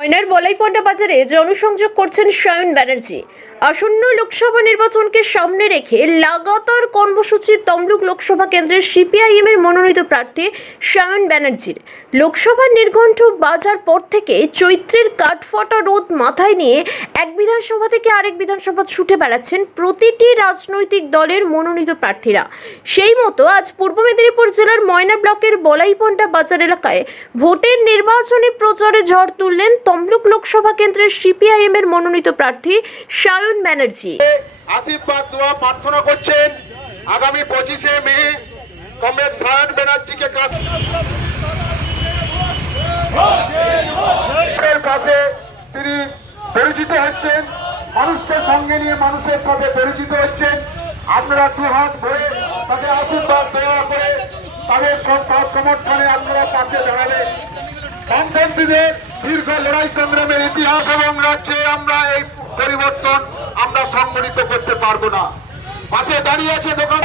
ময়নার বলাইপন্ডা বাজারে জনসংযোগ করছেন সায়ন ব্যানার্জি। আসন্ন লোকসভা নির্বাচনকে সামনে রেখে লাগাতার কর্মসূচি তমলুক লোকসভা কেন্দ্রের সিপিআইএম এর মনোনীত প্রার্থী সায়ন ব্যানার্জির। লোকসভা নির্ঘণ্ট বাজার পর থেকে চৈত্রের কাঠফাটা রোদ মাথায় নিয়ে এক বিধানসভা থেকে আরেক বিধানসভা ছুটে বেড়াচ্ছেন প্রতিটি রাজনৈতিক দলের মনোনীত প্রার্থীরা। সেই মতো আজ পূর্ব মেদিনীপুর জেলার ময়না ব্লকের বলাইপন্ডা বাজার এলাকায় ভোটের নির্বাচনী প্রচারে ঝড় তুললেন তমলুক লোকসভা কেন্দ্রের সিপিআইএম এর মনোনীত প্রার্থী সায়ন ব্যানার্জি। আশীর্বাদ দোয়া প্রার্থনা করছেন আগামী পঁচিশে মে। কমরেড সায়ন ব্যানার্জিকে পাশে তিনি পরিচিত হচ্ছেন। মানুষকে সঙ্গে নিয়ে মানুষের সাথে পরিচিত হচ্ছেন। আপনারা দু হাত ভরে তাদের আশীর্বাদ দেওয়া করে তাদের সব সমর্থনে আপনারা পাশে দাঁড়াবেন বামপন্থীদের দীর্ঘ লড়াই সংগ্রামের ইতিহাস এবং রাজ্যে আমরা এই পরিবর্তন আমরা সংগঠিত করতে পারব না। পাশে দাঁড়িয়ে আছে দোকান।